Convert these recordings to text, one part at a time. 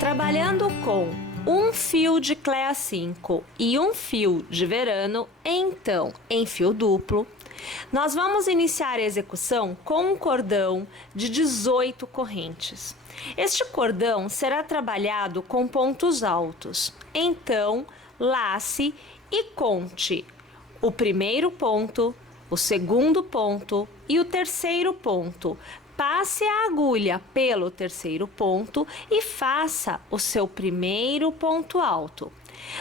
Trabalhando com um fio de Clea 5 e um fio de verano, então em fio duplo, nós vamos iniciar a execução com um cordão de 18 correntes. Este cordão será trabalhado com pontos altos, então lace e conte o primeiro ponto, o segundo ponto e o terceiro ponto. Passe a agulha pelo terceiro ponto e faça o seu primeiro ponto alto.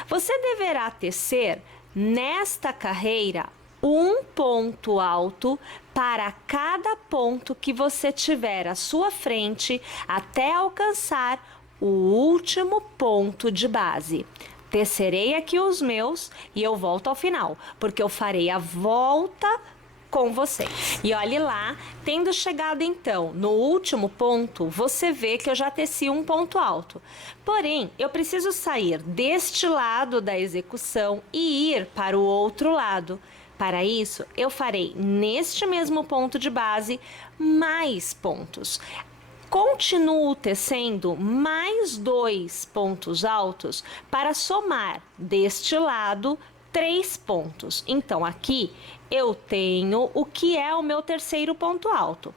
Você deverá tecer nesta carreira um ponto alto para cada ponto que você tiver à sua frente até alcançar o último ponto de base. Tecerei aqui os meus e eu volto ao final, porque eu farei a volta com vocês. E olhe lá, tendo chegado então no último ponto, você vê que eu já teci um ponto alto. Porém, eu preciso sair deste lado da execução e ir para o outro lado. Para isso, eu farei neste mesmo ponto de base mais pontos. Continuo tecendo mais 2 pontos altos para somar deste lado 3 pontos. Então, aqui eu tenho o que é o meu terceiro ponto alto.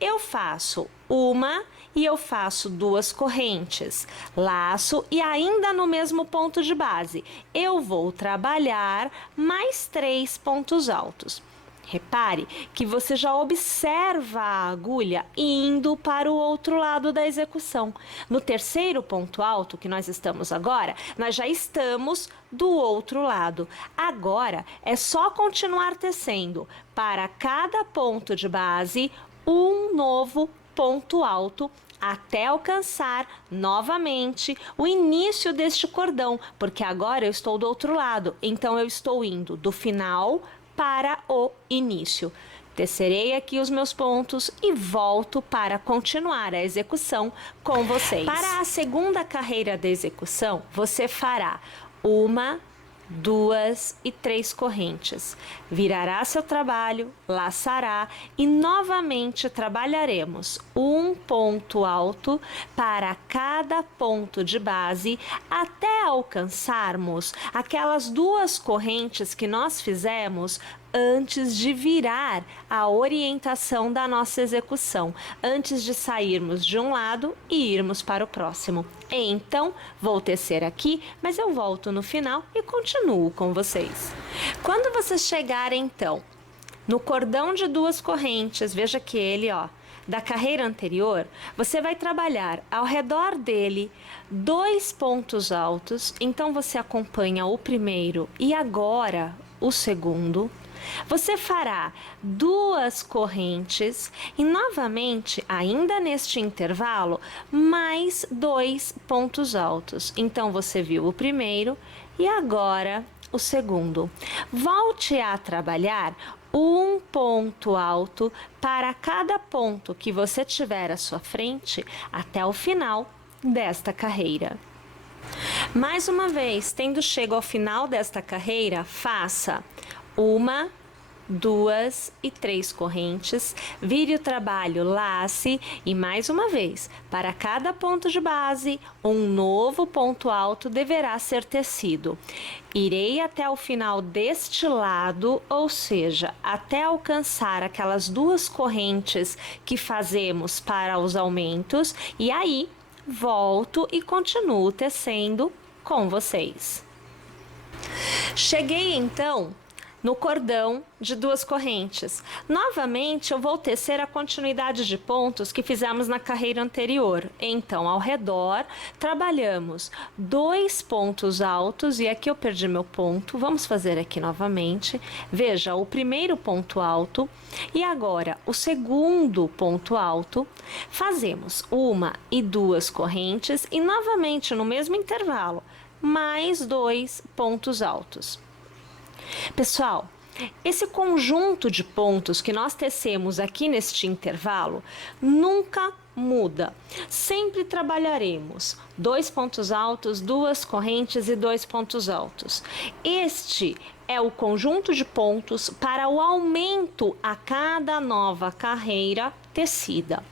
Eu faço uma e eu faço 2 correntes, laço e ainda no mesmo ponto de base, eu vou trabalhar mais 3 pontos altos. Repare que você já observa a agulha indo para o outro lado da execução. No terceiro ponto alto que nós estamos agora, nós já estamos do outro lado. Agora é só continuar tecendo para cada ponto de base um novo ponto alto até alcançar novamente o início deste cordão, porque agora eu estou do outro lado, então eu estou indo do final para o início. Tecerei aqui os meus pontos e volto para continuar a execução com vocês. Para a segunda carreira da execução, você fará uma, 2 e 3 correntes. Virará seu trabalho, laçará e novamente trabalharemos um ponto alto para cada ponto de base até alcançarmos aquelas 2 correntes que nós fizemos antes de virar a orientação da nossa execução, antes de sairmos de um lado e irmos para o próximo. Então, vou tecer aqui, mas eu volto no final e continuo com vocês. Quando você chegar, então, no cordão de 2 correntes, veja que ele, ó, da carreira anterior, você vai trabalhar ao redor dele 2 pontos altos, então você acompanha o primeiro e agora o segundo. Você fará 2 correntes e novamente, ainda neste intervalo, mais 2 pontos altos. Então você viu o primeiro e agora o segundo. Volte a trabalhar um ponto alto para cada ponto que você tiver à sua frente até o final desta carreira. Mais uma vez, tendo chego ao final desta carreira, faça uma, 2 e 3 correntes, vire o trabalho, lace e mais uma vez, para cada ponto de base, um novo ponto alto deverá ser tecido. Irei até o final deste lado, ou seja, até alcançar aquelas 2 correntes que fazemos para os aumentos e aí volto e continuo tecendo com vocês. Cheguei então no cordão de 2 correntes. Novamente, eu vou tecer a continuidade de pontos que fizemos na carreira anterior. Então, ao redor, trabalhamos 2 pontos altos, e aqui eu perdi meu ponto, vamos fazer aqui novamente. Veja, o primeiro ponto alto, e agora o segundo ponto alto, fazemos 1 e 2 correntes, e novamente no mesmo intervalo, mais 2 pontos altos. Pessoal, esse conjunto de pontos que nós tecemos aqui neste intervalo nunca muda. Sempre trabalharemos 2 pontos altos, 2 correntes e 2 pontos altos. Este é o conjunto de pontos para o aumento a cada nova carreira tecida.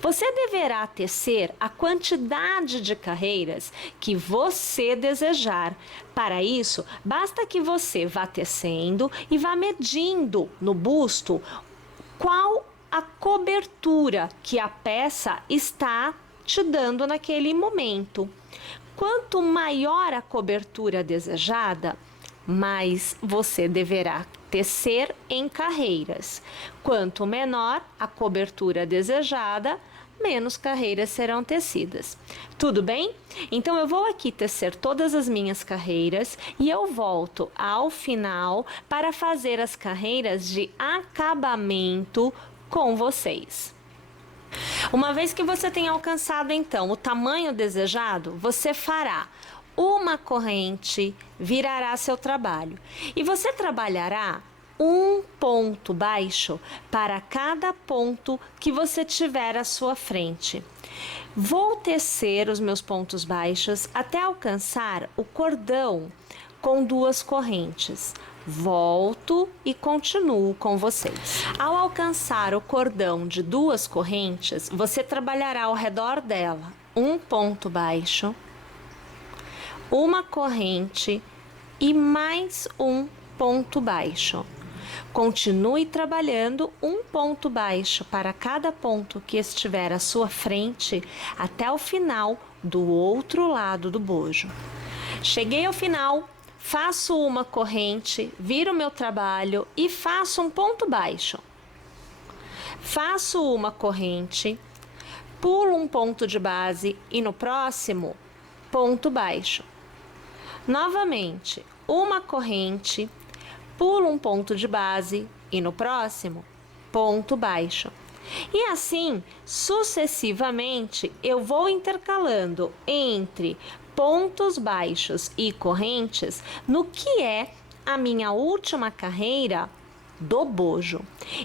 Você deverá tecer a quantidade de carreiras que você desejar. Para isso, basta que você vá tecendo e vá medindo no busto qual a cobertura que a peça está te dando naquele momento. Quanto maior a cobertura desejada, mais você deverá tecer em carreiras. Quanto menor a cobertura desejada, menos carreiras serão tecidas. Tudo bem? Então eu vou aqui tecer todas as minhas carreiras e eu volto ao final para fazer as carreiras de acabamento com vocês. Uma vez que você tenha alcançado então o tamanho desejado, você fará uma corrente, virará seu trabalho e você trabalhará um ponto baixo para cada ponto que você tiver à sua frente. Vou tecer os meus pontos baixos até alcançar o cordão com 2 correntes. Volto e continuo com vocês. Ao alcançar o cordão de 2 correntes, você trabalhará ao redor dela um ponto baixo, uma corrente e mais um ponto baixo. Continue trabalhando um ponto baixo para cada ponto que estiver à sua frente até o final do outro lado do bojo. Cheguei ao final, faço uma corrente, viro meu trabalho e faço um ponto baixo. Faço uma corrente, pulo um ponto de base e no próximo, ponto baixo. Novamente, uma corrente, pulo um ponto de base e no próximo, ponto baixo. E assim, sucessivamente, eu vou intercalando entre pontos baixos e correntes no que é a minha última carreira do bojo.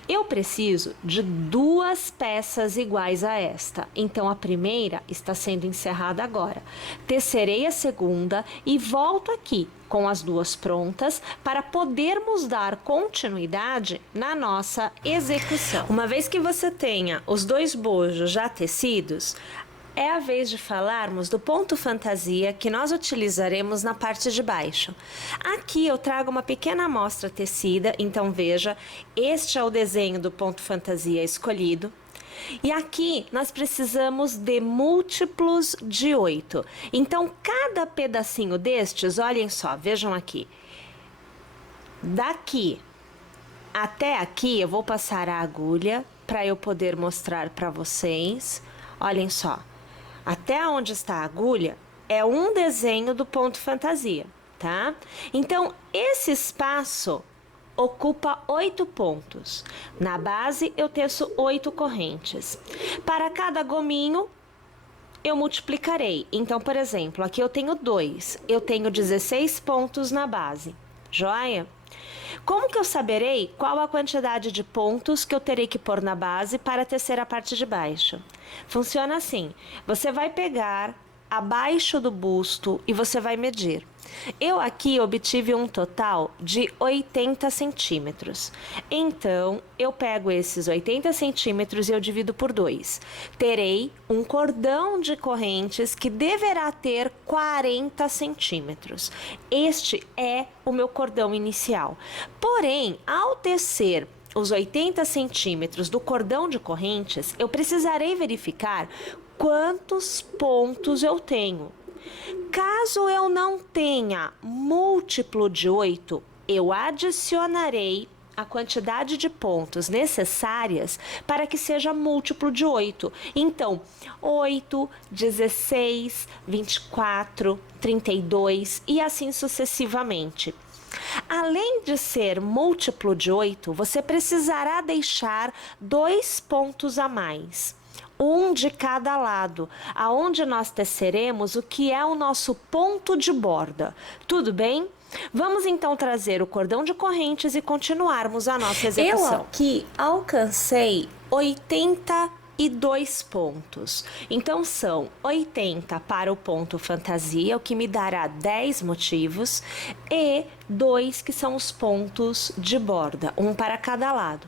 Eu preciso de 2 peças iguais a esta, então a primeira está sendo encerrada agora. Tecerei a segunda e volto aqui com as 2 prontas para podermos dar continuidade na nossa execução. Uma vez que você tenha os 2 bojos já tecidos, é a vez de falarmos do ponto fantasia que nós utilizaremos na parte de baixo. Aqui eu trago uma pequena amostra tecida, então veja, este é o desenho do ponto fantasia escolhido. E aqui nós precisamos de múltiplos de 8. Então, cada pedacinho destes, olhem só, vejam aqui. Daqui até aqui eu vou passar a agulha para eu poder mostrar para vocês. Olhem só. Até onde está a agulha é um desenho do ponto fantasia, tá? Então, esse espaço ocupa 8 pontos. Na base, eu teço 8 correntes. Para cada gominho, eu multiplicarei. Então, por exemplo, aqui eu tenho 2. Eu tenho 16 pontos na base. Joia? Como que eu saberei qual a quantidade de pontos que eu terei que pôr na base para tecer a parte de baixo? Funciona assim, você vai pegar abaixo do busto e você vai medir. Eu aqui obtive um total de 80 centímetros. Então, eu pego esses 80 centímetros e eu divido por 2. Terei um cordão de correntes que deverá ter 40 centímetros. Este é o meu cordão inicial. Porém, ao tecer os 80 centímetros do cordão de correntes, eu precisarei verificar quantos pontos eu tenho. Caso eu não tenha múltiplo de 8, eu adicionarei a quantidade de pontos necessárias para que seja múltiplo de 8. Então, 8, 16, 24, 32 e assim sucessivamente. Além de ser múltiplo de 8, você precisará deixar 2 pontos a mais. Um de cada lado, aonde nós teceremos o que é o nosso ponto de borda. Tudo bem? Vamos então trazer o cordão de correntes e continuarmos a nossa execução. Eu aqui alcancei 80 e 2 pontos. Então, são 80 para o ponto fantasia, o que me dará 10 motivos, e 2 que são os pontos de borda, um para cada lado.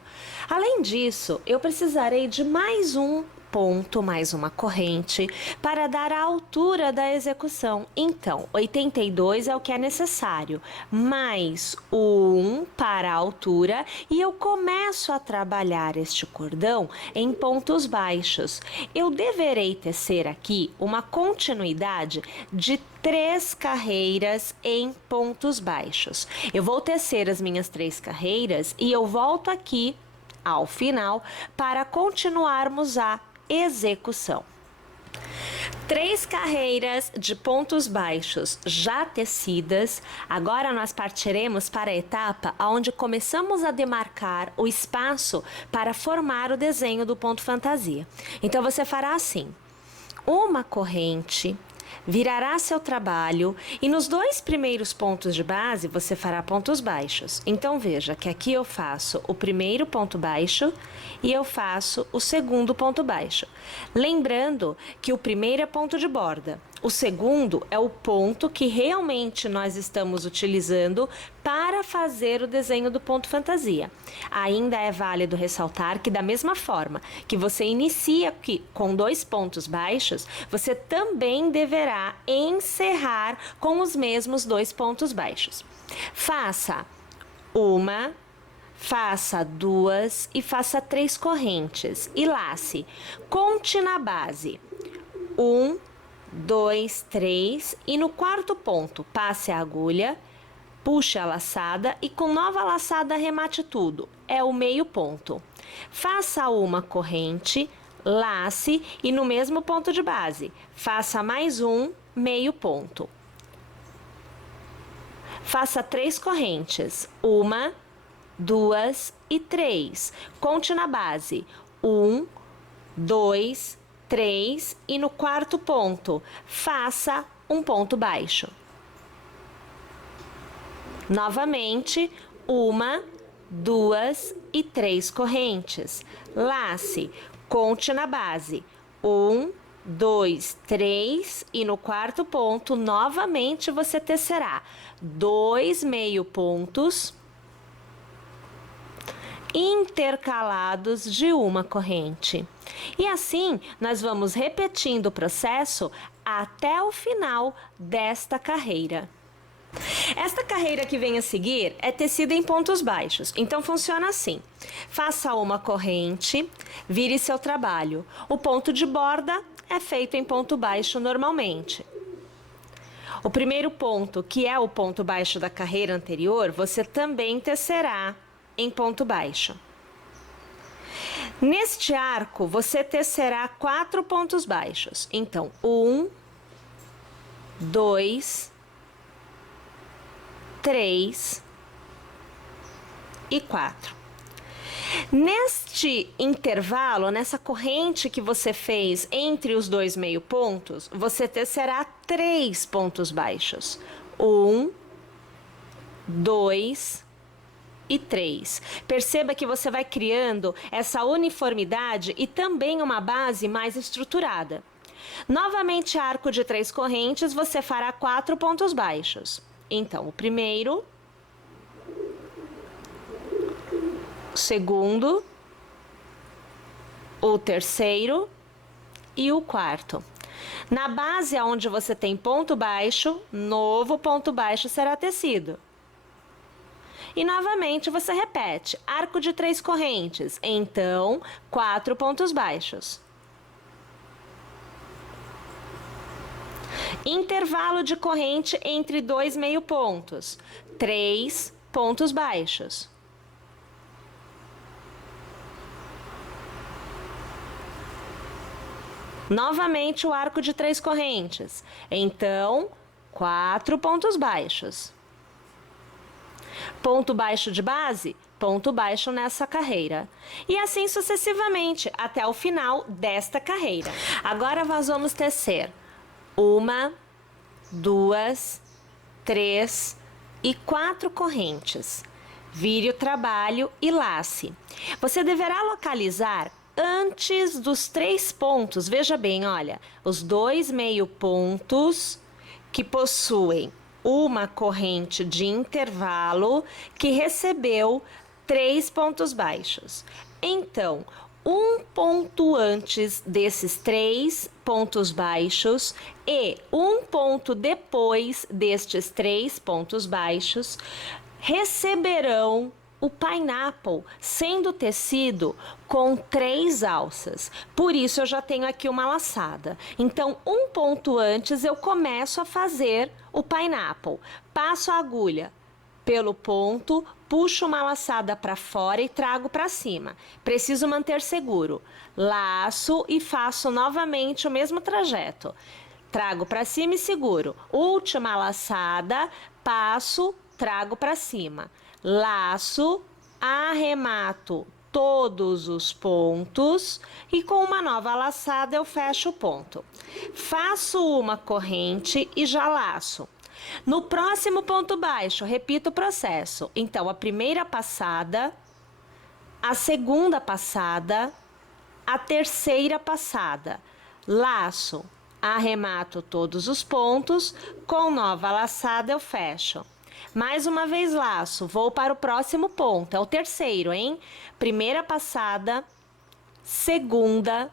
Além disso, eu precisarei de mais um ponto, mais uma corrente, para dar a altura da execução. Então, 82 é o que é necessário, mais um para a altura, e eu começo a trabalhar este cordão em pontos baixos. Eu deverei tecer aqui uma continuidade de 3 carreiras em pontos baixos. Eu vou tecer as minhas 3 carreiras e eu volto aqui ao final para continuarmos a execução. 3 carreiras de pontos baixos já tecidas. Agora nós partiremos para a etapa onde começamos a demarcar o espaço para formar o desenho do ponto fantasia. Então você fará assim: uma corrente, virará seu trabalho e nos 2 primeiros pontos de base você fará pontos baixos. Então veja que aqui eu faço o primeiro ponto baixo e eu faço o segundo ponto baixo. Lembrando que o primeiro é ponto de borda, o segundo é o ponto que realmente nós estamos utilizando para fazer o desenho do ponto fantasia. Ainda é válido ressaltar que da mesma forma que você inicia aqui com 2 pontos baixos, você também deverá encerrar com os mesmos 2 pontos baixos. Faça uma, faça 2 e faça 3 correntes e lace. Conte na base 1, 2, 3 e no 4º ponto passe a agulha, puxe a laçada e com nova laçada arremate tudo. É o meio ponto. Faça uma corrente, lace e no mesmo ponto de base, faça mais um meio ponto. Faça 3 correntes, 1, 2 e 3. Conte na base 1, 2, 3 e no 4º ponto faça um ponto baixo. Novamente, 1, 2 e 3 correntes. Lace, conte na base 1, 2, 3 e no 4º ponto novamente você tecerá 2 meio pontos intercalados de uma corrente. E assim, nós vamos repetindo o processo até o final desta carreira. Esta carreira que vem a seguir é tecida em pontos baixos, então funciona assim: faça uma corrente, vire seu trabalho. O ponto de borda é feito em ponto baixo normalmente. O primeiro ponto, que é o ponto baixo da carreira anterior, você também tecerá em ponto baixo. Neste arco, você tecerá 4 pontos baixos. Então, 1, 2, 3 e 4. Neste intervalo, nessa corrente que você fez entre os 2 meio pontos, você tecerá 3 pontos baixos. 1, 2 e 3. Perceba que você vai criando essa uniformidade e também uma base mais estruturada. Novamente, arco de 3 correntes, você fará 4 pontos baixos. Então, o primeiro, o segundo, o terceiro e o 4º. Na base onde você tem ponto baixo, novo ponto baixo será tecido. E novamente você repete, arco de 3 correntes, então 4 pontos baixos. Intervalo de corrente entre 2 meio pontos, 3 pontos baixos. Novamente o arco de 3 correntes, então 4 pontos baixos. Ponto baixo de base, ponto baixo nessa carreira. E assim sucessivamente, até o final desta carreira. Agora nós vamos tecer 1, 2, 3 e 4 correntes. Vire o trabalho e lace. Você deverá localizar antes dos 3 pontos. Veja bem, olha, os 2 meio pontos que possuem uma corrente de intervalo que recebeu 3 pontos baixos. Então, um ponto antes desses 3 pontos baixos e um ponto depois destes 3 pontos baixos receberão o pineapple, sendo tecido com 3 alças. Por isso eu já tenho aqui uma laçada. Então, um ponto antes eu começo a fazer o pineapple. Passo a agulha pelo ponto, puxo uma laçada para fora e trago para cima. Preciso manter seguro. Laço e faço novamente o mesmo trajeto. Trago para cima e seguro. Última laçada, passo, trago para cima. Laço, arremato todos os pontos e com uma nova laçada eu fecho o ponto. Faço uma corrente e já laço. No próximo ponto baixo, repito o processo. Então, a primeira passada, a segunda passada, a terceira passada. Laço, arremato todos os pontos, com nova laçada eu fecho. Mais uma vez laço, vou para o próximo ponto, é o terceiro, hein? Primeira passada, segunda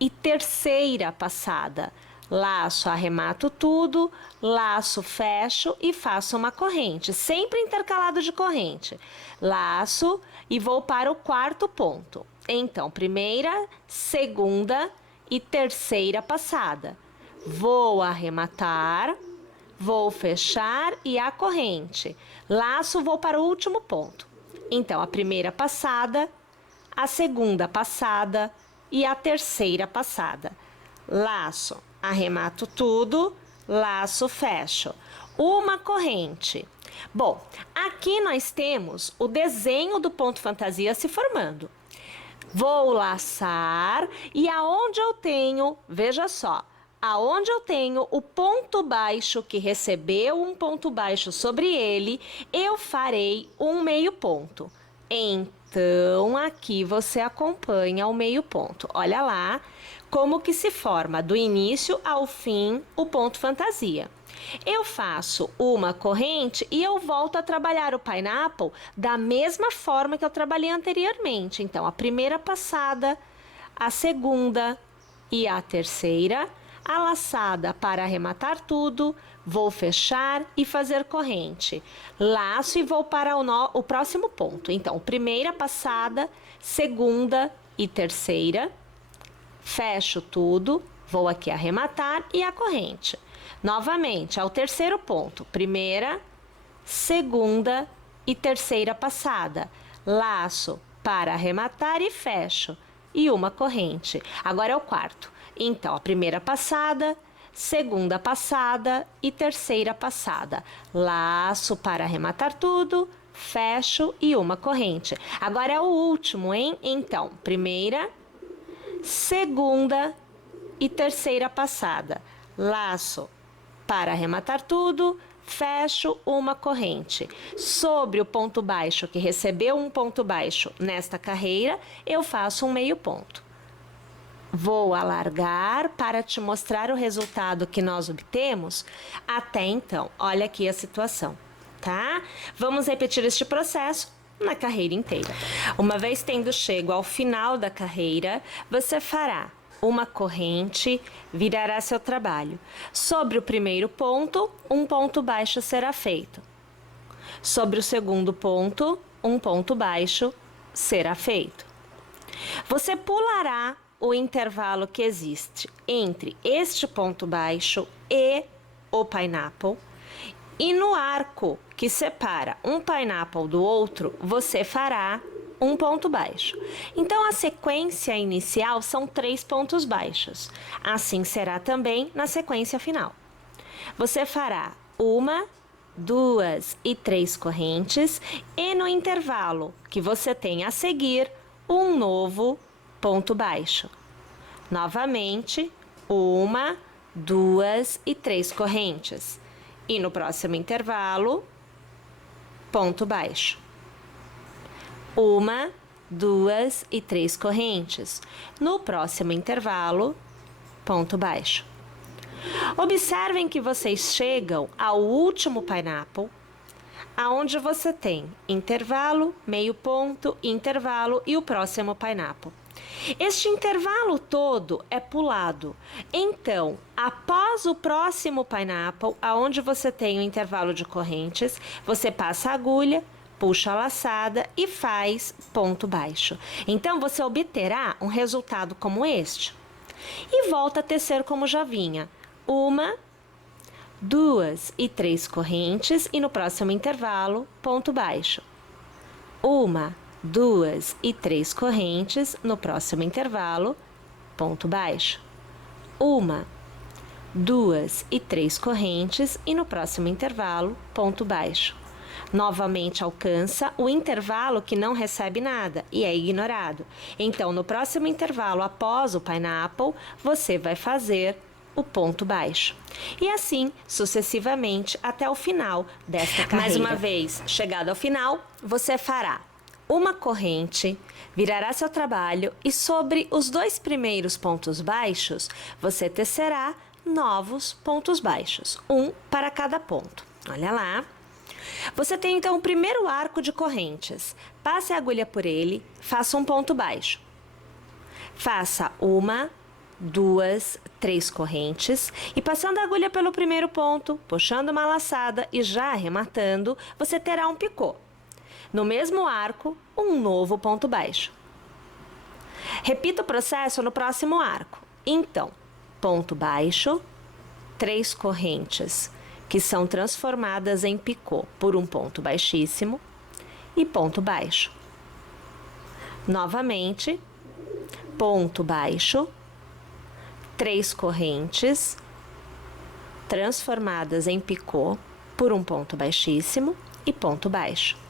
e terceira passada. Laço, arremato tudo, laço, fecho e faço uma corrente, sempre intercalado de corrente. Laço e vou para o quarto ponto. Então, primeira, segunda e terceira passada. Vou arrematar, vou fechar e a corrente. Laço, vou para o último ponto. Então, a primeira passada, a segunda passada e a terceira passada. Laço, arremato tudo, laço, fecho. Uma corrente. Bom, aqui nós temos o desenho do ponto fantasia se formando. Vou laçar e aonde eu tenho, veja só, aonde eu tenho o ponto baixo que recebeu um ponto baixo sobre ele, eu farei um meio ponto. Então, aqui você acompanha o meio ponto. Olha lá como que se forma do início ao fim o ponto fantasia. Eu faço uma corrente e eu volto a trabalhar o pineapple da mesma forma que eu trabalhei anteriormente. Então, a primeira passada, a segunda e a terceira, a laçada para arrematar tudo, vou fechar e fazer corrente. Laço e vou para o próximo ponto. Então, primeira passada, segunda e terceira, fecho tudo, vou aqui arrematar e a corrente. Novamente, ao terceiro ponto, primeira, segunda e terceira passada. Laço para arrematar e fecho. E uma corrente. Agora é o quarto. Então, a primeira passada, segunda passada e terceira passada. Laço para arrematar tudo, fecho e uma corrente. Agora é o último, hein? Então, primeira, segunda e terceira passada. Laço para arrematar tudo, fecho uma corrente. Sobre o ponto baixo que recebeu um ponto baixo nesta carreira, eu faço um meio ponto. Vou alargar para te mostrar o resultado que nós obtemos até então. Olha aqui a situação, tá? Vamos repetir este processo na carreira inteira. Uma vez tendo chego ao final da carreira, você fará uma corrente, virará seu trabalho. Sobre o primeiro ponto, um ponto baixo será feito. Sobre o segundo ponto, um ponto baixo será feito. Você pulará o intervalo que existe entre este ponto baixo e o pineapple, e no arco que separa um pineapple do outro, você fará um ponto baixo. Então, a sequência inicial são 3 pontos baixos. Assim será também na sequência final. Você fará 1, 2 e 3 correntes e no intervalo que você tem a seguir, um novo ponto baixo. Novamente, 1, 2 e 3 correntes. E no próximo intervalo, ponto baixo. 1, 2 e 3 correntes. No próximo intervalo, ponto baixo. Observem que vocês chegam ao último pineapple, aonde você tem intervalo, meio ponto, intervalo e o próximo pineapple. Este intervalo todo é pulado. Então, após o próximo pineapple, aonde você tem o intervalo de correntes, você passa a agulha, puxa a laçada e faz ponto baixo. Então, você obterá um resultado como este. E volta a tecer como já vinha. 1, 2 e 3 correntes e no próximo intervalo, ponto baixo. 1, 2 e 3 correntes no próximo intervalo, ponto baixo. 1, 2 e 3 correntes e no próximo intervalo, ponto baixo. Novamente alcança o intervalo que não recebe nada e é ignorado. Então, no próximo intervalo, após o pineapple, você vai fazer o ponto baixo. E assim, sucessivamente, até o final desta carreira. Mais uma vez, chegado ao final, você fará uma corrente, virará seu trabalho e sobre os 2 primeiros pontos baixos, você tecerá novos pontos baixos, um para cada ponto. Olha lá. Você tem então o primeiro arco de correntes. Passe a agulha por ele, faça um ponto baixo. Faça 1, 2, 3 correntes e passando a agulha pelo primeiro ponto, puxando uma laçada e já arrematando, você terá um picô. No mesmo arco, um novo ponto baixo. Repita o processo no próximo arco. Então, ponto baixo, 3 correntes, que são transformadas em picô por um ponto baixíssimo e ponto baixo. Novamente, ponto baixo, 3 correntes, transformadas em picô por um ponto baixíssimo e ponto baixo.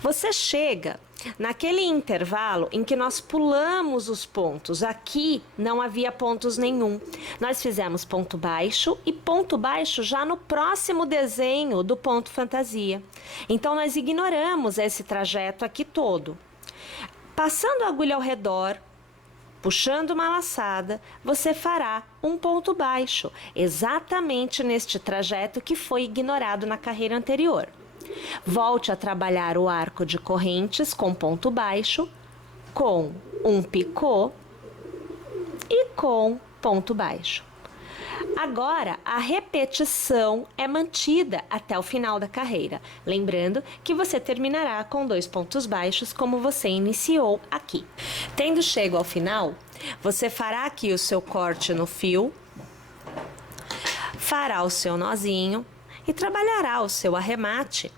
Você chega naquele intervalo em que nós pulamos os pontos. Aqui não havia pontos nenhum. Nós fizemos ponto baixo e ponto baixo já no próximo desenho do ponto fantasia. Então, nós ignoramos esse trajeto aqui todo. Passando a agulha ao redor, puxando uma laçada, você fará um ponto baixo, exatamente neste trajeto que foi ignorado na carreira anterior. Volte a trabalhar o arco de correntes com ponto baixo, com um picô e com ponto baixo. Agora, a repetição é mantida até o final da carreira. Lembrando que você terminará com 2 pontos baixos, como você iniciou aqui. Tendo chego ao final, você fará aqui o seu corte no fio, fará o seu nozinho e trabalhará o seu arremate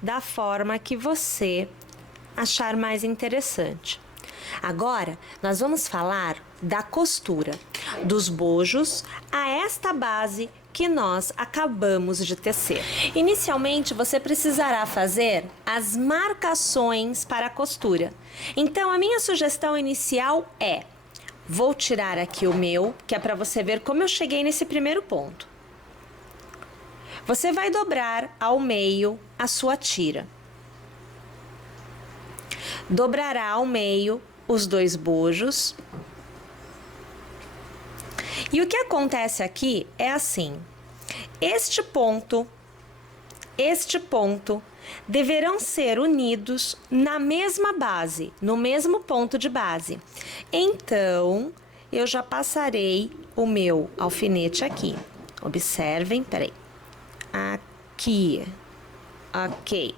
da forma que você achar mais interessante. Agora, nós vamos falar da costura, dos bojos a esta base que nós acabamos de tecer. Inicialmente, você precisará fazer as marcações para a costura. Então, a minha sugestão inicial é: vou tirar aqui o meu, que é para você ver como eu cheguei nesse primeiro ponto. Você vai dobrar ao meio a sua tira. Dobrará ao meio os 2 bojos. E o que acontece aqui é assim: este ponto deverão ser unidos na mesma base, no mesmo ponto de base. Então, eu já passarei o meu alfinete aqui. Observem, peraí. Aqui. Ok.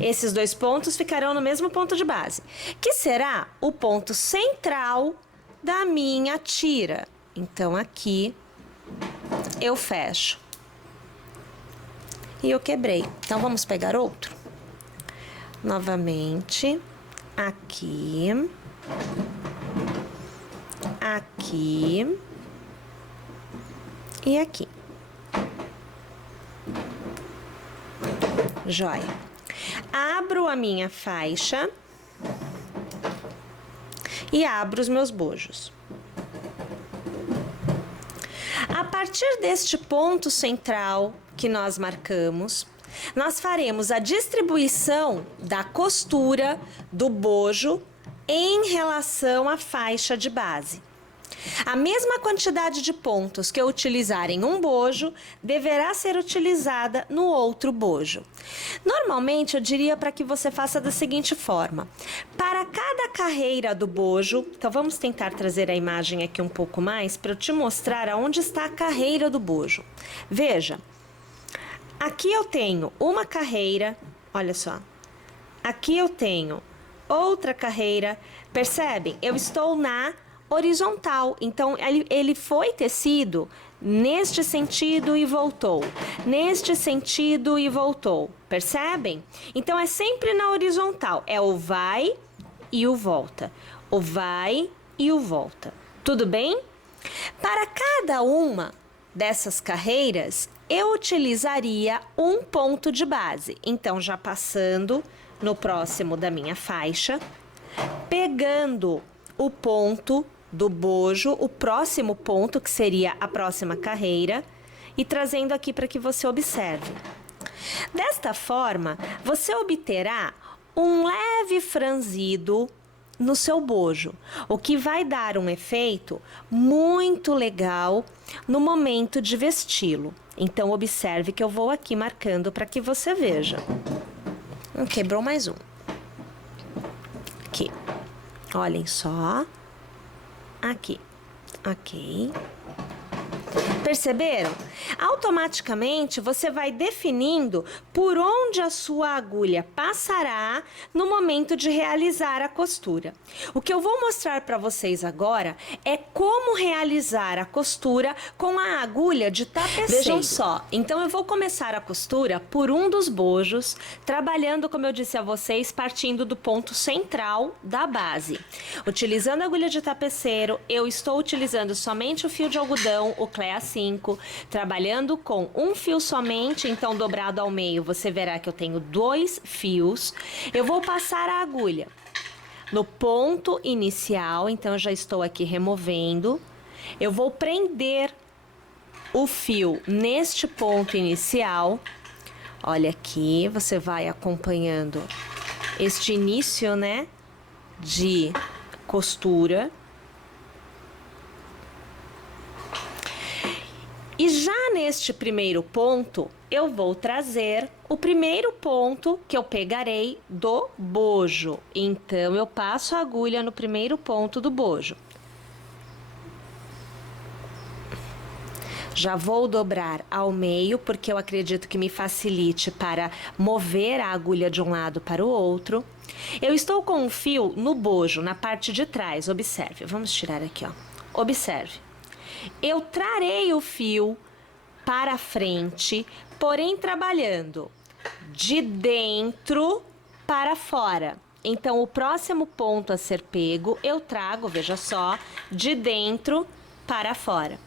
Esses 2 pontos ficarão no mesmo ponto de base, que será o ponto central da minha tira. Então, aqui eu fecho. E eu quebrei. Então, vamos pegar outro. Novamente, aqui. Aqui. E aqui. Joia. Abro a minha faixa e abro os meus bojos. A partir deste ponto central que nós marcamos, nós faremos a distribuição da costura do bojo em relação à faixa de base. A mesma quantidade de pontos que eu utilizar em um bojo deverá ser utilizada no outro bojo. Normalmente eu diria para que você faça da seguinte forma: para cada carreira do bojo, então vamos tentar trazer a imagem aqui um pouco mais para eu te mostrar aonde está a carreira do bojo. Veja, aqui eu tenho uma carreira, olha só, aqui eu tenho outra carreira, percebem? Eu estou na horizontal, então ele foi tecido neste sentido e voltou, neste sentido e voltou, percebem? Então é sempre na horizontal, é o vai e o volta, o vai e o volta, tudo bem? Para cada uma dessas carreiras, eu utilizaria um ponto de base, então já passando no próximo da minha faixa, pegando o ponto do bojo, o próximo ponto, que seria a próxima carreira, e trazendo aqui para que você observe. Desta forma, você obterá um leve franzido no seu bojo, o que vai dar um efeito muito legal no momento de vesti-lo. Então, observe que eu vou aqui marcando para que você veja. Quebrou mais um. Aqui. Olhem só. Aqui, ok. Perceberam? Automaticamente você vai definindo por onde a sua agulha passará no momento de realizar a costura. O que eu vou mostrar para vocês agora é como realizar a costura com a agulha de tapeceiro. Vejam só, então eu vou começar a costura por um dos bojos, trabalhando, como eu disse a vocês, partindo do ponto central da base. Utilizando a agulha de tapeceiro, eu estou utilizando somente o fio de algodão, o Clea 5, trabalhando com um fio somente, então dobrado ao meio, você verá que eu tenho 2 fios. Eu vou passar a agulha no ponto inicial, então eu já estou aqui removendo. Eu vou prender o fio neste ponto inicial. Olha aqui, você vai acompanhando este início, né, de costura. E já neste primeiro ponto, eu vou trazer o primeiro ponto que eu pegarei do bojo. Então, eu passo a agulha no primeiro ponto do bojo. Já vou dobrar ao meio, porque eu acredito que me facilite para mover a agulha de um lado para o outro. Eu estou com um fio no bojo, na parte de trás, observe. Vamos tirar aqui, ó. Observe. Eu trarei o fio para frente, porém trabalhando de dentro para fora. Então, o próximo ponto a ser pego, eu trago, veja só, de dentro para fora.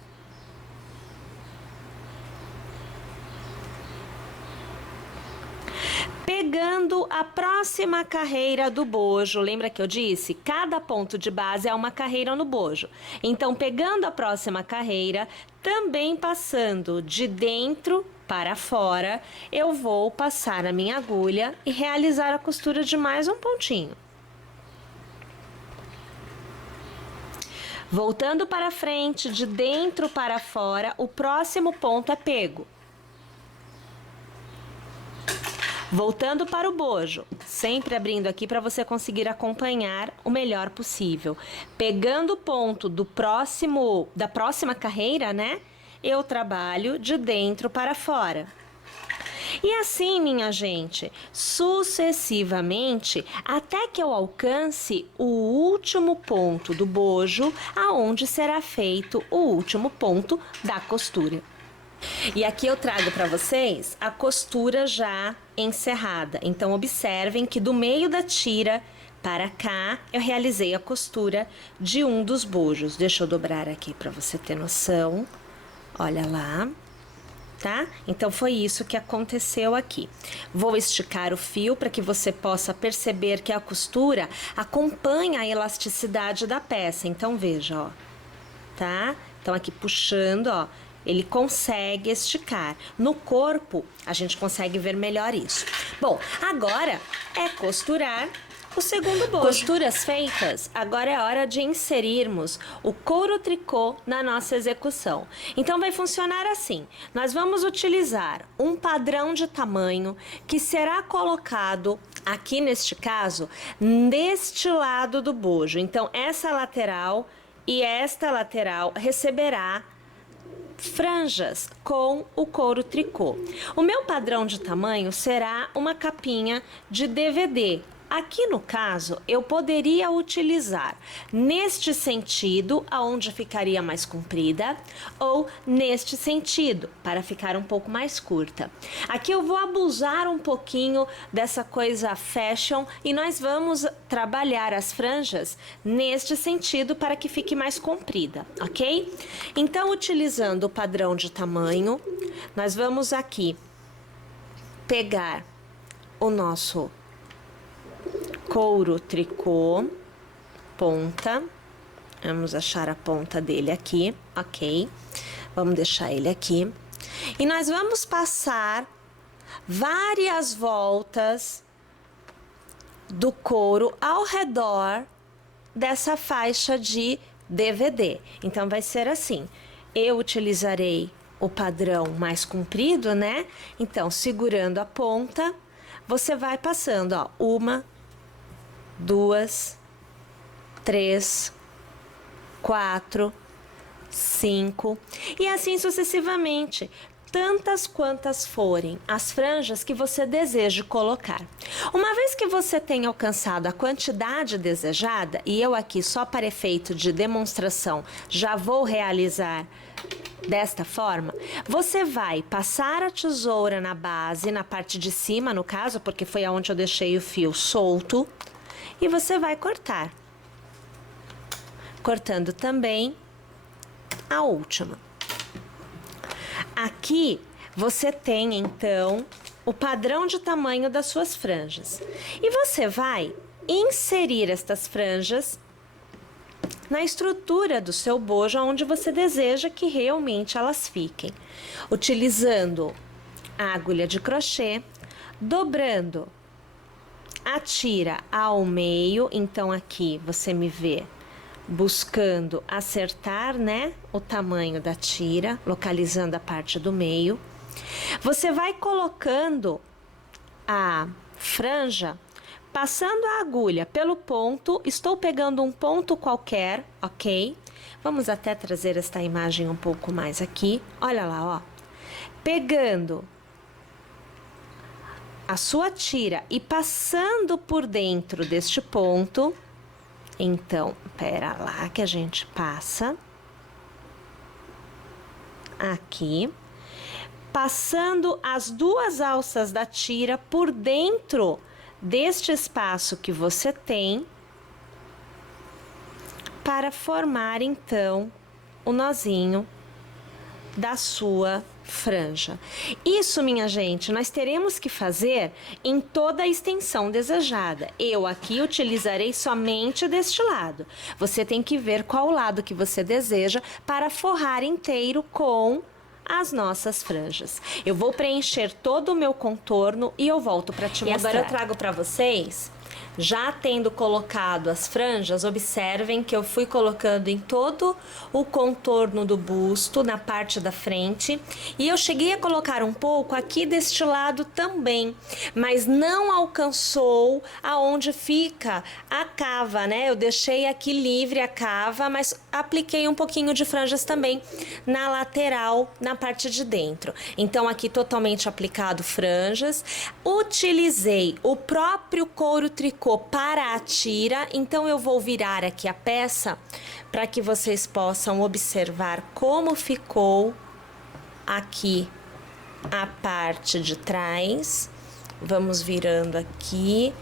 Pegando a próxima carreira do bojo, lembra que eu disse? Cada ponto de base é uma carreira no bojo. Então, pegando a próxima carreira, também passando de dentro para fora, eu vou passar a minha agulha e realizar a costura de mais um pontinho. Voltando para frente, de dentro para fora, o próximo ponto é pego. Voltando para o bojo, sempre abrindo aqui para você conseguir acompanhar o melhor possível. Pegando o ponto da próxima carreira, né? Eu trabalho de dentro para fora. E assim, minha gente, sucessivamente, até que eu alcance o último ponto do bojo, aonde será feito o último ponto da costura. E aqui eu trago para vocês a costura já encerrada. Então, observem que do meio da tira para cá, eu realizei a costura de um dos bojos. Deixa eu dobrar aqui para você ter noção. Olha lá, tá? Então, foi isso que aconteceu aqui. Vou esticar o fio para que você possa perceber que a costura acompanha a elasticidade da peça. Então, veja, ó, tá? Então, aqui puxando, ó, ele consegue esticar. No corpo, a gente consegue ver melhor isso. Bom, agora é costurar o segundo bojo. Costuras feitas, agora é hora de inserirmos o couro tricô na nossa execução. Então vai funcionar assim: nós vamos utilizar um padrão de tamanho que será colocado aqui neste caso, neste lado do bojo. Então essa lateral e esta lateral receberá franjas com o couro tricô. O meu padrão de tamanho será uma capinha de DVD. Aqui no caso, eu poderia utilizar neste sentido, aonde ficaria mais comprida, ou neste sentido, para ficar um pouco mais curta. Aqui eu vou abusar um pouquinho dessa coisa fashion e nós vamos trabalhar as franjas neste sentido para que fique mais comprida, ok? Então, utilizando o padrão de tamanho, nós vamos aqui pegar o nosso couro tricô, ponta, vamos achar a ponta dele aqui, ok? Vamos deixar ele aqui. E nós vamos passar várias voltas do couro ao redor dessa faixa de DVD. Então, vai ser assim, eu utilizarei o padrão mais comprido, né? Então, segurando a ponta, você vai passando, ó, 1, 2, 3, 4, 5 e assim sucessivamente, tantas quantas forem as franjas que você deseja colocar. Uma vez que você tenha alcançado a quantidade desejada, e eu aqui só para efeito de demonstração já vou realizar desta forma, você vai passar a tesoura na base, na parte de cima no caso, porque foi aonde eu deixei o fio solto, e você vai cortar, cortando também a última. Aqui você tem então o padrão de tamanho das suas franjas e você vai inserir estas franjas na estrutura do seu bojo onde você deseja que realmente elas fiquem, utilizando a agulha de crochê, dobrando a tira ao meio. Então aqui você me vê buscando acertar, né, o tamanho da tira, localizando a parte do meio. Você vai colocando a franja, passando a agulha pelo ponto. Estou pegando um ponto qualquer, ok? Vamos até trazer esta imagem um pouco mais aqui. Olha lá, ó. Pegando a sua tira e passando por dentro deste ponto. Então, pera lá que a gente passa aqui, passando as duas alças da tira por dentro deste espaço que você tem para formar então o nozinho da sua franja. Isso, minha gente, nós teremos que fazer em toda a extensão desejada. Eu aqui utilizarei somente deste lado. Você tem que ver qual lado que você deseja para forrar inteiro com as nossas franjas. Eu vou preencher todo o meu contorno e eu volto para te mostrar. E agora eu trago para vocês, já tendo colocado as franjas, observem que eu fui colocando em todo o contorno do busto, na parte da frente, e eu cheguei a colocar um pouco aqui deste lado também, mas não alcançou aonde fica a cava, né? Eu deixei aqui livre a cava, mas apliquei um pouquinho de franjas também na lateral, na parte de dentro. Então aqui totalmente aplicado franjas, utilizei o próprio couro tricô para a tira, então eu vou virar aqui a peça para que vocês possam observar como ficou aqui a parte de trás. Vamos virando aqui.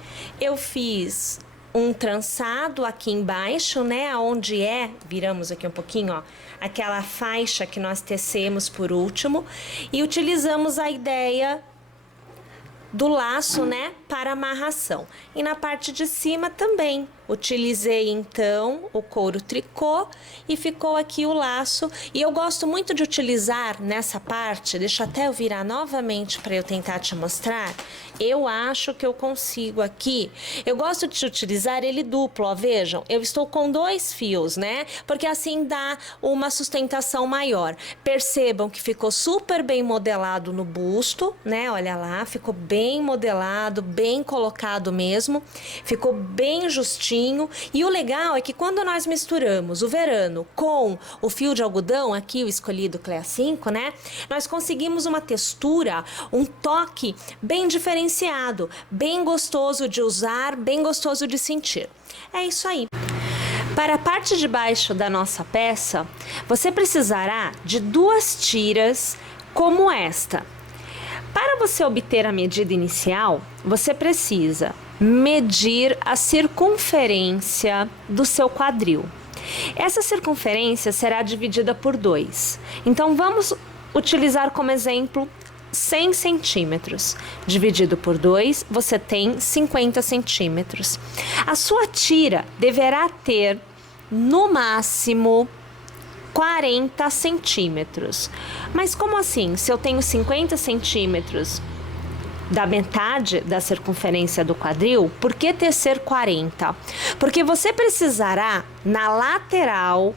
Eu fiz um trançado aqui embaixo, né, onde viramos aqui um pouquinho, ó, aquela faixa que nós tecemos por último, e utilizamos a ideia do laço, né, para amarração. E na parte de cima também Utilizei então o couro tricô e ficou aqui o laço. E eu gosto muito de utilizar nessa parte, deixa até eu virar novamente para eu tentar te mostrar. Eu acho que eu consigo aqui. Eu gosto de utilizar ele duplo, ó, vejam. Eu estou com 2 fios, né? Porque assim dá uma sustentação maior. Percebam que ficou super bem modelado no busto, né? Olha lá, ficou bem modelado, bem colocado mesmo. Ficou bem justinho. E o legal é que quando nós misturamos o verano com o fio de algodão, aqui o escolhido Clea 5, né? Nós conseguimos uma textura, um toque bem diferenciado, bem gostoso de usar, bem gostoso de sentir. É isso aí. Para a parte de baixo da nossa peça, você precisará de 2 tiras como esta. Para você obter a medida inicial, você precisa medir a circunferência do seu quadril. Essa circunferência será dividida por 2. Então, vamos utilizar como exemplo 100 centímetros. Dividido por 2, você tem 50 centímetros. A sua tira deverá ter, no máximo, 40 centímetros. Mas como assim? Se eu tenho 50 centímetros da metade da circunferência do quadril, por que tecer 40? Porque você precisará, na lateral,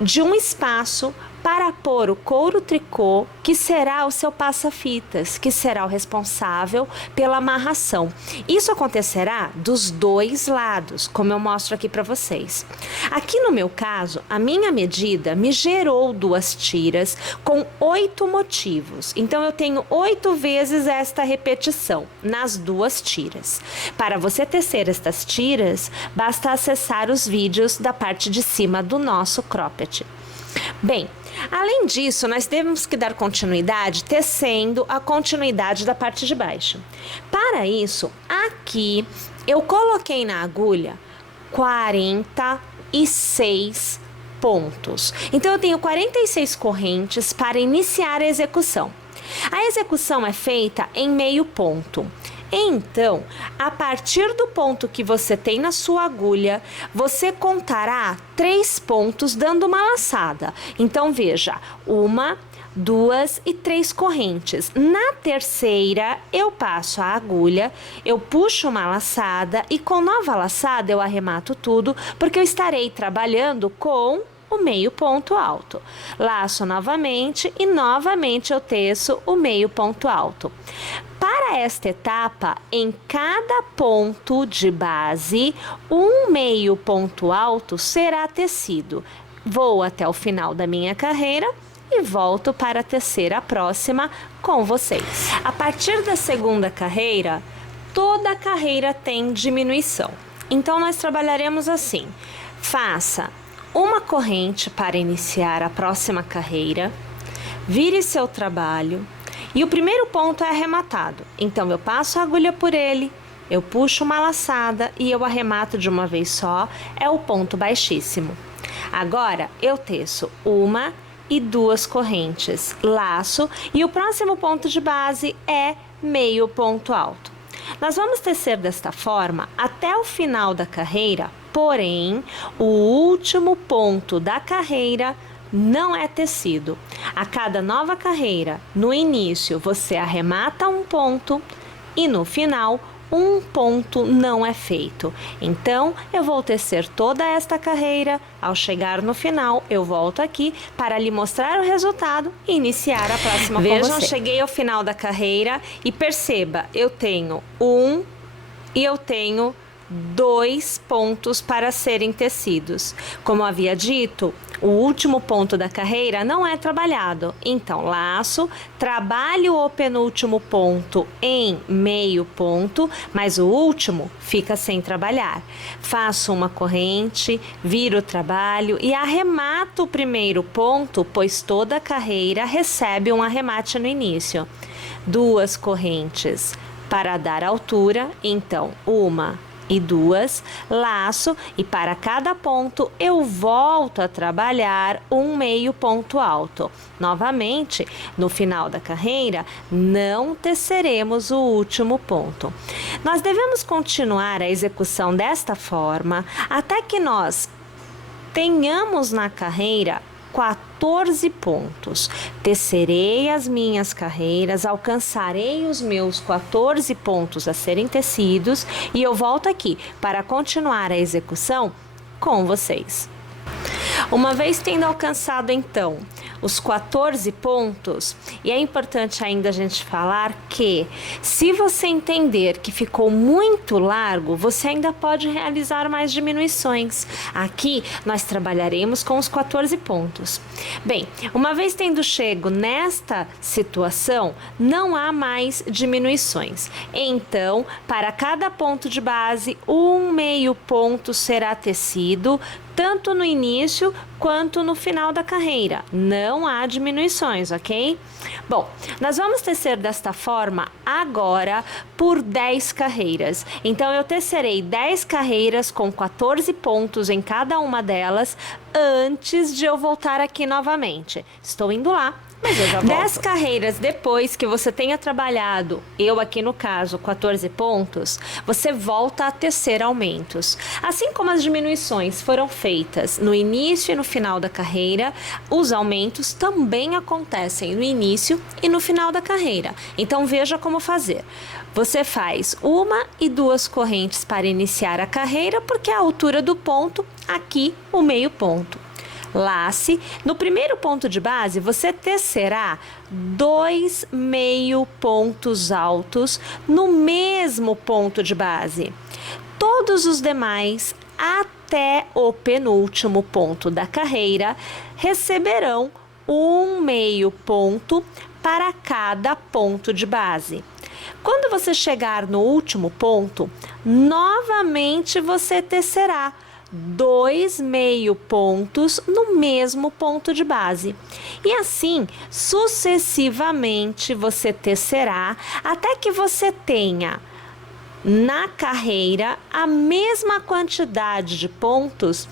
de um espaço para pôr o couro tricô, que será o seu passa-fitas, que será o responsável pela amarração. Isso acontecerá dos 2 lados, como eu mostro aqui para vocês. Aqui no meu caso, a minha medida me gerou 2 tiras com 8 motivos. Então, eu tenho 8 vezes esta repetição nas 2 tiras. Para você tecer estas tiras, basta acessar os vídeos da parte de cima do nosso cropped. Bem, além disso, nós temos que dar continuidade tecendo a continuidade da parte de baixo. Para isso, aqui eu coloquei na agulha 46 pontos. Então, eu tenho 46 correntes para iniciar a execução. A execução é feita em meio ponto. Então, a partir do ponto que você tem na sua agulha, você contará 3 pontos dando uma laçada. Então, veja, 1, 2 e 3 correntes. Na terceira, eu passo a agulha, eu puxo uma laçada e com nova laçada eu arremato tudo, porque eu estarei trabalhando com o meio ponto alto. Laço novamente e novamente eu teço o meio ponto alto. Para esta etapa, em cada ponto de base, um meio ponto alto será tecido. Vou até o final da minha carreira e volto para tecer a próxima com vocês. A partir da segunda carreira, toda a carreira tem diminuição. Então, nós trabalharemos assim. Faça uma corrente para iniciar a próxima carreira, vire seu trabalho e o primeiro ponto é arrematado. Então, eu passo a agulha por ele, eu puxo uma laçada e eu arremato de uma vez só, é o ponto baixíssimo. Agora, eu teço 1 e 2 correntes, laço e o próximo ponto de base é meio ponto alto. Nós vamos tecer desta forma até o final da carreira, porém, o último ponto da carreira não é tecido. A cada nova carreira, no início você arremata um ponto e no final um ponto não é feito. Então, eu vou tecer toda esta carreira. Ao chegar no final, eu volto aqui para lhe mostrar o resultado e iniciar a próxima com você. Vejam, cheguei ao final da carreira e perceba, eu tenho 1 e eu tenho 2 pontos para serem tecidos. Como eu havia dito, o último ponto da carreira não é trabalhado. Então, laço, trabalho o penúltimo ponto em meio ponto, mas o último fica sem trabalhar. Faço uma corrente, viro o trabalho e arremato o primeiro ponto, pois toda carreira recebe um arremate no início. 2 correntes para dar altura, então 1, e 2, laço, e para cada ponto eu volto a trabalhar um meio ponto alto. Novamente, no final da carreira, não teceremos o último ponto. Nós devemos continuar a execução desta forma até que nós tenhamos na carreira 14 pontos. Tecerei as minhas carreiras, alcançarei os meus 14 pontos a serem tecidos e eu volto aqui para continuar a execução com vocês. Uma vez tendo alcançado, então, os 14 pontos, e é importante ainda a gente falar que, se você entender que ficou muito largo, você ainda pode realizar mais diminuições. Aqui, nós trabalharemos com os 14 pontos. Bem, uma vez tendo chego nesta situação, não há mais diminuições. Então, para cada ponto de base, um meio ponto será tecido, tanto no início quanto no final da carreira. Não há diminuições, ok? Bom, nós vamos tecer desta forma agora por 10 carreiras. Então, eu tecerei 10 carreiras com 14 pontos em cada uma delas antes de eu voltar aqui novamente. Estou indo lá. Mas eu já volto. 10 carreiras depois que você tenha trabalhado, eu aqui no caso, 14 pontos, você volta a tecer aumentos. Assim como as diminuições foram feitas no início e no final da carreira, os aumentos também acontecem no início e no final da carreira. Então veja como fazer. Você faz 1 e 2 correntes para iniciar a carreira, porque a altura do ponto, aqui o meio ponto. Lace. No primeiro ponto de base, você tecerá 2 meio pontos altos no mesmo ponto de base. Todos os demais, até o penúltimo ponto da carreira, receberão um meio ponto para cada ponto de base. Quando você chegar no último ponto, novamente você tecerá 2 meio pontos no mesmo ponto de base. E assim, sucessivamente, você tecerá até que você tenha na carreira a mesma quantidade de pontos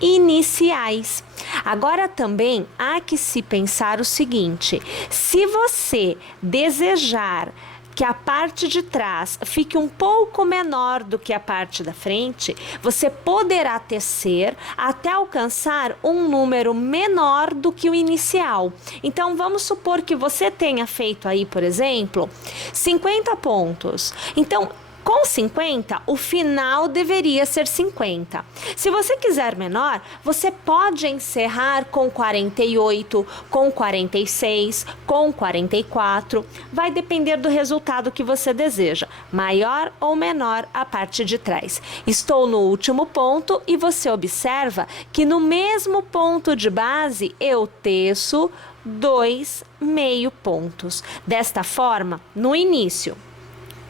iniciais. Agora também há que se pensar o seguinte: se você desejar que a parte de trás fique um pouco menor do que a parte da frente, você poderá tecer até alcançar um número menor do que o inicial. Então, vamos supor que você tenha feito aí, por exemplo, 50 pontos. Então, com 50, o final deveria ser 50. Se você quiser menor, você pode encerrar com 48, com 46, com 44. Vai depender do resultado que você deseja, maior ou menor a parte de trás. Estou no último ponto e você observa que no mesmo ponto de base eu teço 2 meio pontos. Desta forma, no início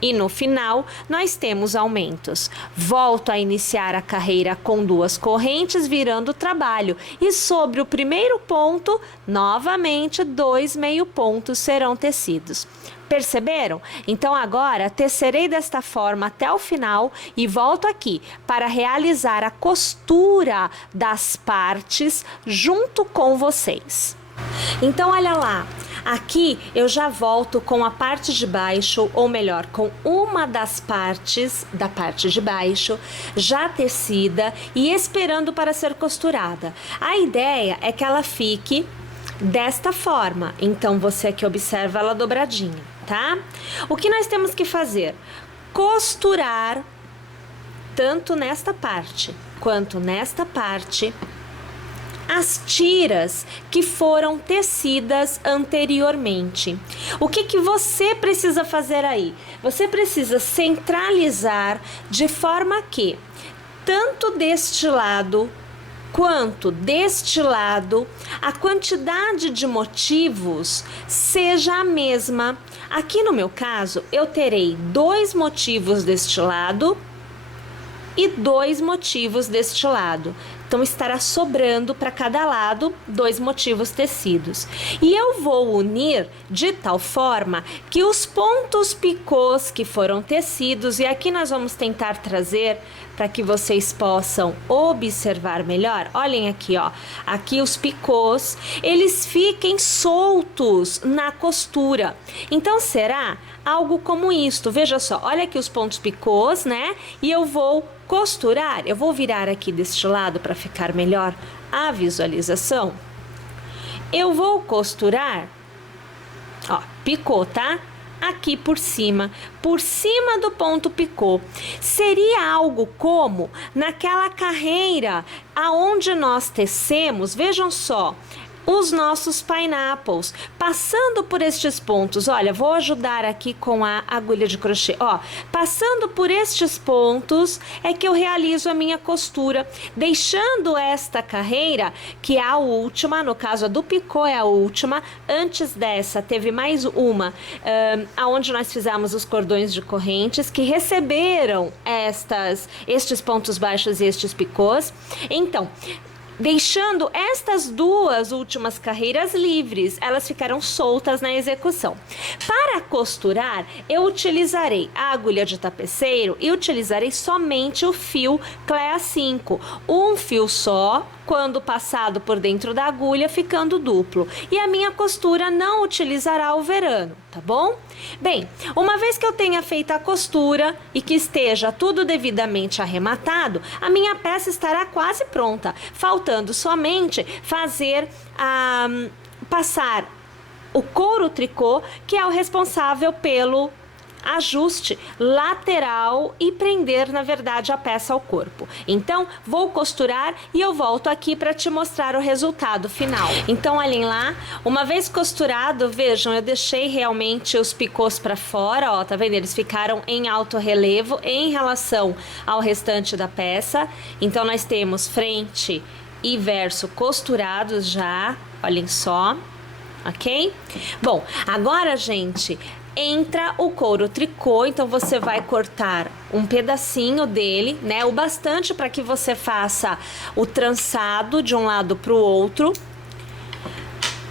e no final, nós temos aumentos. Volto a iniciar a carreira com 2 correntes, virando o trabalho. E sobre o primeiro ponto, novamente, 2 meio pontos serão tecidos. Perceberam? Então, agora, tecerei desta forma até o final e volto aqui para realizar a costura das partes junto com vocês. Então, olha lá. Aqui eu já volto com a parte de baixo, ou melhor, com uma das partes da parte de baixo já tecida e esperando para ser costurada. A ideia é que ela fique desta forma. Então você aqui observa ela dobradinha, tá? O que nós temos que fazer? Costurar tanto nesta parte quanto nesta parte as tiras que foram tecidas anteriormente. O que você precisa fazer aí? Você precisa centralizar de forma que tanto deste lado quanto deste lado a quantidade de motivos seja a mesma. Aqui no meu caso, eu terei 2 motivos deste lado e 2 motivos deste lado. Então estará sobrando para cada lado 2 motivos tecidos. E eu vou unir de tal forma que os pontos picôs que foram tecidos, e aqui nós vamos tentar trazer para que vocês possam observar melhor. Olhem aqui, ó. Aqui os picôs, eles fiquem soltos na costura. Então será algo como isto. Veja só, olha aqui os pontos picôs, né? E eu vou costurar. Eu vou virar aqui deste lado para ficar melhor a visualização. Eu vou costurar, ó, picô, tá? Aqui por cima do ponto picô. Seria algo como naquela carreira aonde nós tecemos, vejam só, os nossos pineapples, passando por estes pontos. Olha, vou ajudar aqui com a agulha de crochê. Ó, passando por estes pontos é que eu realizo a minha costura, deixando esta carreira, que é a última, no caso a do picô é a última. Antes dessa teve mais uma, aonde nós fizemos os cordões de correntes que receberam estes pontos baixos e estes picôs. Então, deixando estas 2 últimas carreiras livres, elas ficaram soltas na execução. Para costurar, eu utilizarei a agulha de tapeceiro e utilizarei somente o fio Clea 5, um fio só, quando passado por dentro da agulha, ficando duplo. E a minha costura não utilizará o verano, tá bom? Bem, uma vez que eu tenha feito a costura e que esteja tudo devidamente arrematado, a minha peça estará quase pronta, faltando somente fazer passar o couro tricô, que é o responsável pelo ajuste lateral e prender, na verdade, a peça ao corpo. Então, vou costurar e eu volto aqui para te mostrar o resultado final. Então, olhem lá, uma vez costurado, vejam, eu deixei realmente os picôs para fora, ó, tá vendo? Eles ficaram em alto relevo em relação ao restante da peça. Então, nós temos frente e verso costurados já, olhem só, ok? Bom, agora, gente, entra o couro tricô, então você vai cortar um pedacinho dele, né? O bastante para que você faça o trançado de um lado para o outro,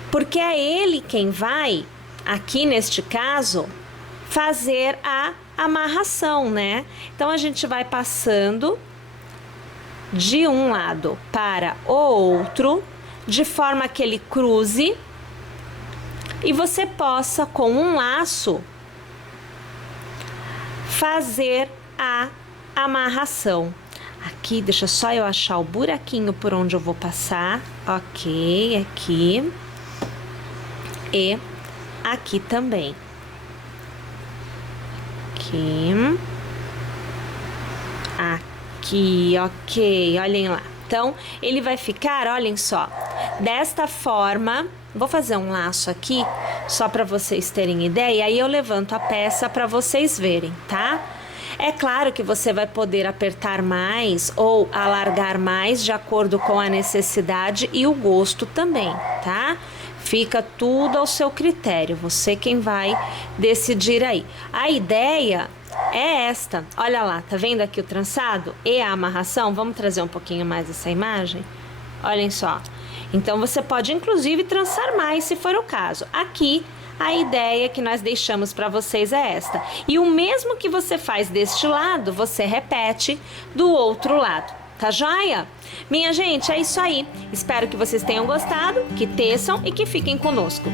porque é ele quem vai, aqui neste caso, fazer a amarração, né? Então a gente vai passando de um lado para o outro, de forma que ele cruze e você possa, com um laço, fazer a amarração. Aqui, deixa só eu achar o buraquinho por onde eu vou passar. Ok, aqui. E aqui também. Aqui. Aqui, ok, olhem lá. Então, ele vai ficar, olhem só, desta forma. Vou fazer um laço aqui, só para vocês terem ideia, e aí eu levanto a peça para vocês verem, tá? É claro que você vai poder apertar mais ou alargar mais de acordo com a necessidade e o gosto também, tá? Fica tudo ao seu critério, você quem vai decidir aí. A ideia é esta, olha lá, tá vendo aqui o trançado e a amarração? Vamos trazer um pouquinho mais essa imagem? Olhem só. Então, você pode, inclusive, trançar mais, se for o caso. Aqui, a ideia que nós deixamos para vocês é esta. E o mesmo que você faz deste lado, você repete do outro lado. Tá joia? Minha gente, é isso aí. Espero que vocês tenham gostado, que teçam e que fiquem conosco.